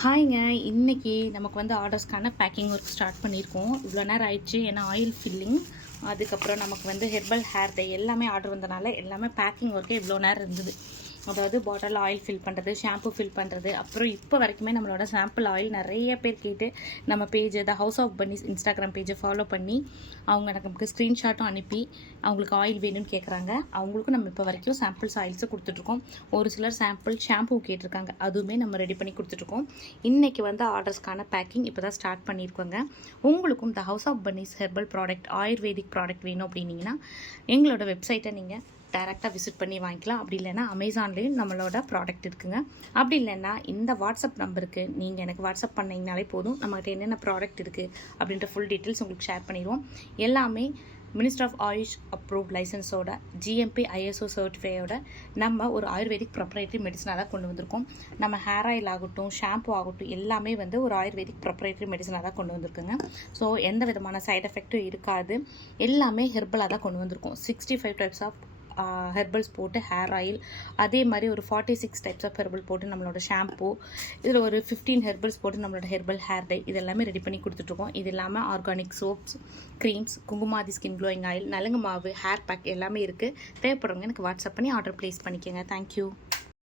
ஹாய்ங்க. இன்னைக்கு நமக்கு வந்து ஆர்டர்ஸ்க்கான பேக்கிங் ஒர்க் ஸ்டார்ட் பண்ணியிருக்கோம். இவ்வளோ நேரம் ஆயிடுச்சு. ஏன்னா ஆயில் ஃபில்லிங், அதுக்கப்புறம் நமக்கு வந்து ஹெர்பல் ஹேர் டை எல்லாமே ஆர்டர் வந்தனால எல்லாமே பேக்கிங் ஒர்க்கே இவ்வளோ நேரம் இருந்தது. அதாவது பாட்டில் ஆயில் ஃபில் பண்ணுறது, ஷாம்பு ஃபில் பண்ணுறது, அப்புறம் இப்போ வரைக்குமே நம்மளோட சாம்பிள் ஆயில் நிறைய பேர் கேட்டு நம்ம page the House of Bunnies Instagram பேஜை ஃபாலோ பண்ணி அவங்க நமக்கு ஸ்க்ரீன்ஷாட்டும் அனுப்பி அவங்களுக்கு ஆயில் வேணும்னு கேட்குறாங்க. அவங்களுக்கும் நம்ம இப்போ வரைக்கும் சாம்பிள்ஸ் ஆயில்ஸை கொடுத்துட்ருக்கோம். ஒரு சிலர் சாம்பிள் ஷாம்பு கேட்டிருக்காங்க, அதுவுமே நம்ம ரெடி பண்ணி கொடுத்துட்ருக்கோம். இன்றைக்கி வந்து ஆர்டர்ஸ்க்கான பேக்கிங் இப்போ தான் ஸ்டார்ட் பண்ணியிருக்கோங்க. உங்களுக்கும் the House of Bunnies herbal product, ayurvedic product வேணும் அப்படின்னீங்கன்னா எங்களோட வெப்சைட்டை நீங்கள் டைரெக்டாக விசிட் பண்ணி வாங்கிக்கலாம். அப்படி இல்லைன்னா அமேசான்லேயும் நம்மளோட ப்ராடக்ட் இருக்குங்க. அப்படி இல்லைன்னா இந்த வாட்ஸ்அப் நம்பருக்கு நீங்கள் எனக்கு வாட்ஸ்அப் பண்ணிங்கனாலே போதும். நம்மகிட்ட என்னென்ன ப்ராடக்ட் இருக்குது அப்படின்ற ஃபுல் டீட்டெயில்ஸ் உங்களுக்கு ஷேர் பண்ணிடுவோம். எல்லாமே மினிஸ்டர் ஆஃப் ஆயுஷ் அப்ரூவ்ட் லைசன்ஸோட ஜிஎம்பி ஐஎஸ்ஓ சர்டிஃபையோட நம்ம ஒரு ஆயுர்வேதிக் ப்ரொப்ரைட்டரி மெடிசனாக தான் கொண்டு வந்திருக்கோம். நம்ம ஹேர் ஆயில் ஆகட்டும், ஷாம்பு ஆகட்டும், எல்லாமே வந்து ஒரு ஆயுர்வேதிக் ப்ரொப்ரைட்டரி மெடிசனாக தான் கொண்டு வந்திருக்குங்க. ஸோ எந்த விதமான சைட் எஃபெக்ட்டும் இருக்காது. எல்லாமே ஹெர்பலாக தான் கொண்டு வந்திருக்கோம். 65 டைப்ஸ் ஆஃப் ஹெர்பல்ஸ் போட்டு ஹேர் ஆயில், அதே மாதிரி ஒரு 46 டைப்ஸ் ஆஃப் ஹெர்பல் போட்டு நம்மளோட ஷாம்பு, இதில் ஒரு 15 ஹெர்பல்ஸ் போட்டு நம்மளோட ஹெர்பல் ஹேர் டை, இது எல்லாமே ரெடி பண்ணி கொடுத்துட்ருக்கோம். இது இல்லாமல் organic soaps, creams, Kumkumadi skin glowing oil, நலுங்கு மாவு, ஹேர் பேக் எல்லாமே இருக்குது. தேவைப்படுறவங்க எனக்கு வாட்ஸ்அப் பண்ணி ஆர்டர் ப்ளேஸ் பண்ணிக்கோங்க. தேங்க்யூ.